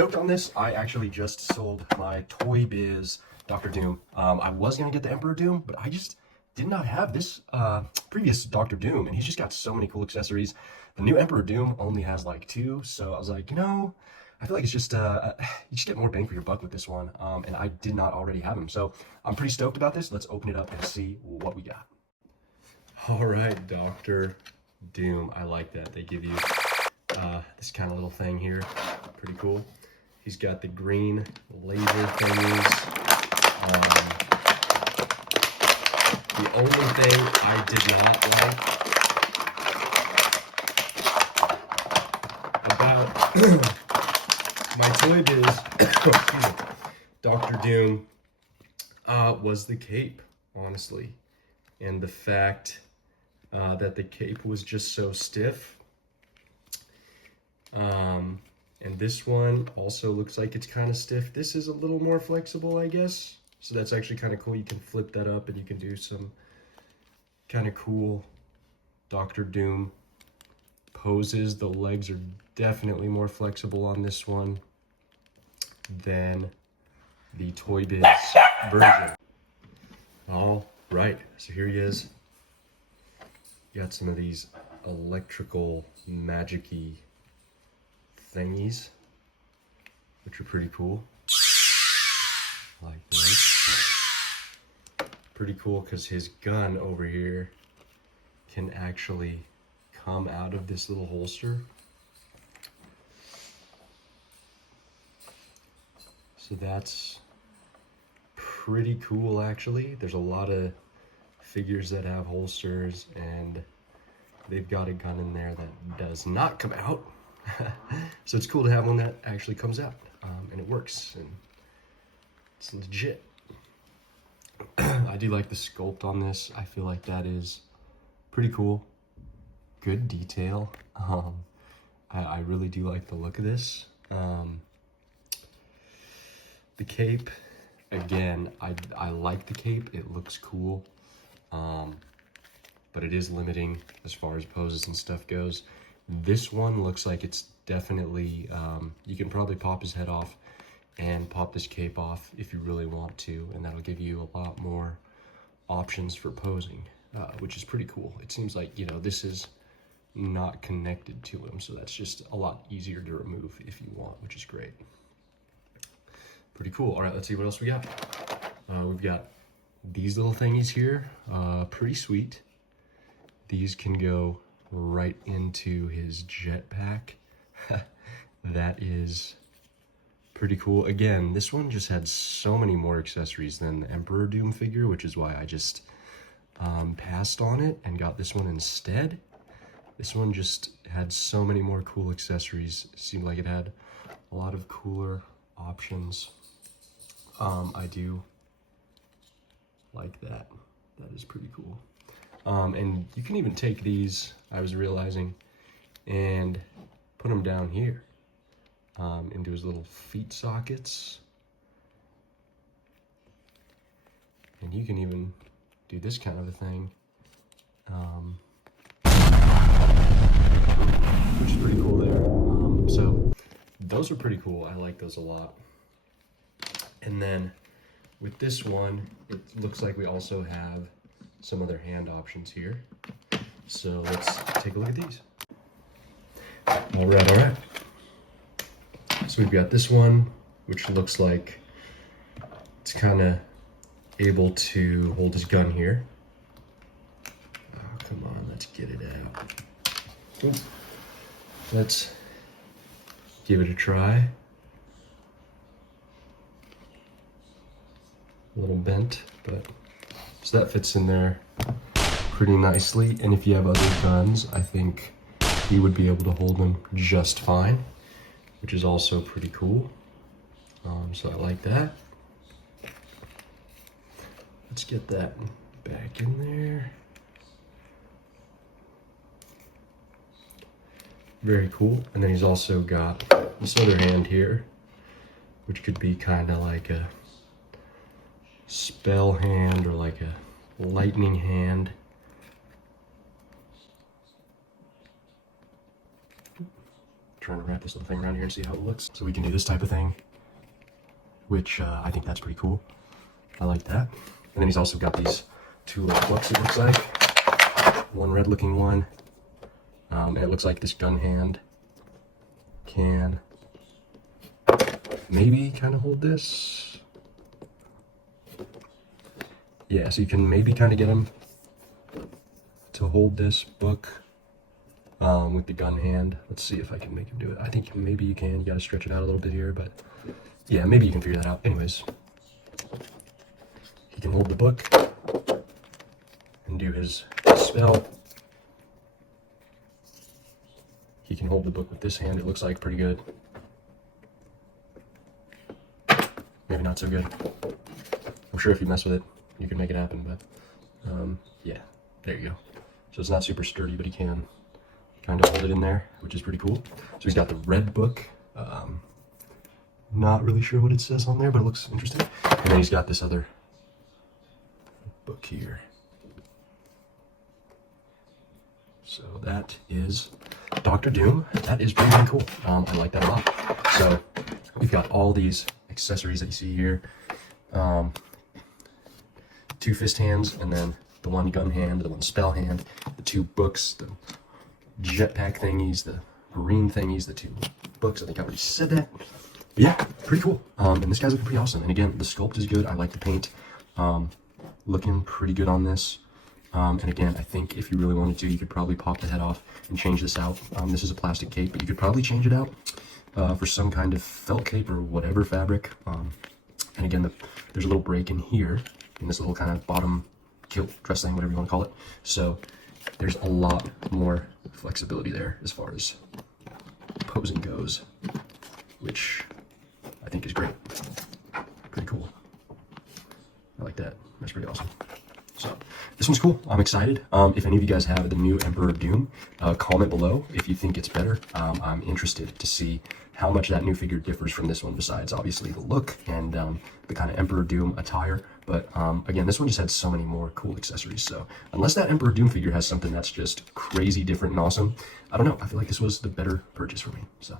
stoked on this. I actually just sold my Toy Biz Dr. Doom. I was gonna get the Emperor Doom, but I just did not have this previous Dr. Doom, and he's just got so many cool accessories. The new Emperor Doom only has like 2, so I was like, I feel like it's just you just get more bang for your buck with this one. And I did not already have him, so I'm pretty stoked about this. Let's open it up and see what we got. All right, Dr. Doom. I like that. They give you this kind of little thing here. Pretty cool. He's got the green laser thingies. The only thing I did not like about my Toy Biz Dr. Doom was the cape, honestly. And the fact that the cape was just so stiff. And this one also looks like it's kind of stiff. This is a little more flexible, I guess. So that's actually kind of cool. You can flip that up and you can do some kind of cool Dr. Doom poses. The legs are definitely more flexible on this one than the Toy Biz version. All right, so here he is. Got some of these electrical magic-y thingies, which are pretty cool. Like that. Pretty cool because his gun over here can actually come out of this little holster. So that's pretty cool, actually. There's a lot of figures that have holsters, and they've got a gun in there that does not come out. So it's cool to have one that actually comes out, and it works, and it's legit. I do like the sculpt on this. I feel like that is pretty cool. Good detail. I really do like the look of this. The cape, again, I like the cape. It looks cool, but it is limiting as far as poses and stuff goes. This one looks like it's definitely, you can probably pop his head off and pop this cape off if you really want to, and that'll give you a lot more options for posing, which is pretty cool. It seems like, this is not connected to him, so that's just a lot easier to remove if you want, which is great. Pretty cool. All right, let's see what else we got. We've got these little thingies here, pretty sweet. These can go right into his jetpack. That is pretty cool. Again, this one just had so many more accessories than the Emperor Doom figure, which is why I just passed on it and got this one instead. This one just had so many more cool accessories. It seemed like it had a lot of cooler options. I do like that. That is pretty cool. And you can even take these, I was realizing, and put them down here into his little feet sockets. And you can even do this kind of a thing, which is pretty cool there. So those are pretty cool. I like those a lot. And then with this one, it looks like we also have some other hand options here. So let's take a look at these. All right. So we've got this one, which looks like it's kind of able to hold his gun here. Oh, come on, let's get it out. Oop. Let's give it a try. A little bent, but so that fits in there pretty nicely. And if you have other guns, I think he would be able to hold them just fine, which is also pretty cool. So I like that. Let's get that back in there. Very cool. And then he's also got this other hand here, which could be kind of like a spell hand or like a lightning hand. trying to wrap this little thing around here and see how it looks. So we can do this type of thing, which I think that's pretty cool. I like that. And then he's also got these two little books, it looks like. One red looking one. And it looks like this gun hand can maybe kind of hold this. Yeah, so you can maybe kind of get him to hold this book with the gun hand. Let's see if I can make him do it. I think maybe you can. You got to stretch it out a little bit here, but yeah, maybe you can figure that out. Anyways, he can hold the book and do his spell. He can hold the book with this hand. It looks like pretty good. Maybe not so good. I'm sure if you mess with it, you can make it happen, but yeah, there you go. So it's not super sturdy, but he can kind of hold it in there, which is pretty cool. So he's got the red book. Not really sure what it says on there, but it looks interesting. And then he's got this other book here. So that is Doctor Doom. That is pretty cool. I like that a lot. So we've got all these accessories that you see here. 2 fist hands, and then the one gun hand, the one spell hand, the 2 books, the jetpack thingies, the green thingies, the 2 books. I think I already said that. But yeah, pretty cool. And this guy's looking pretty awesome. And again, the sculpt is good. I like the paint. Looking pretty good on this. And again, I think if you really wanted to, you could probably pop the head off and change this out. This is a plastic cape, but you could probably change it out for some kind of felt cape or whatever fabric. And again, there's a little break in here, in this little kind of bottom kilt dress thing, whatever you want to call it. So there's a lot more flexibility there as far as posing goes, which I think is great. Pretty cool. I like that. That's pretty awesome. So this one's cool. I'm excited. If any of you guys have the new Emperor of Doom, comment below if you think it's better. I'm interested to see how much that new figure differs from this one, besides obviously the look and the kind of Emperor Doom attire. But again, this one just had so many more cool accessories. So unless that Emperor Doom figure has something that's just crazy different and awesome, I don't know. I feel like this was the better purchase for me. So.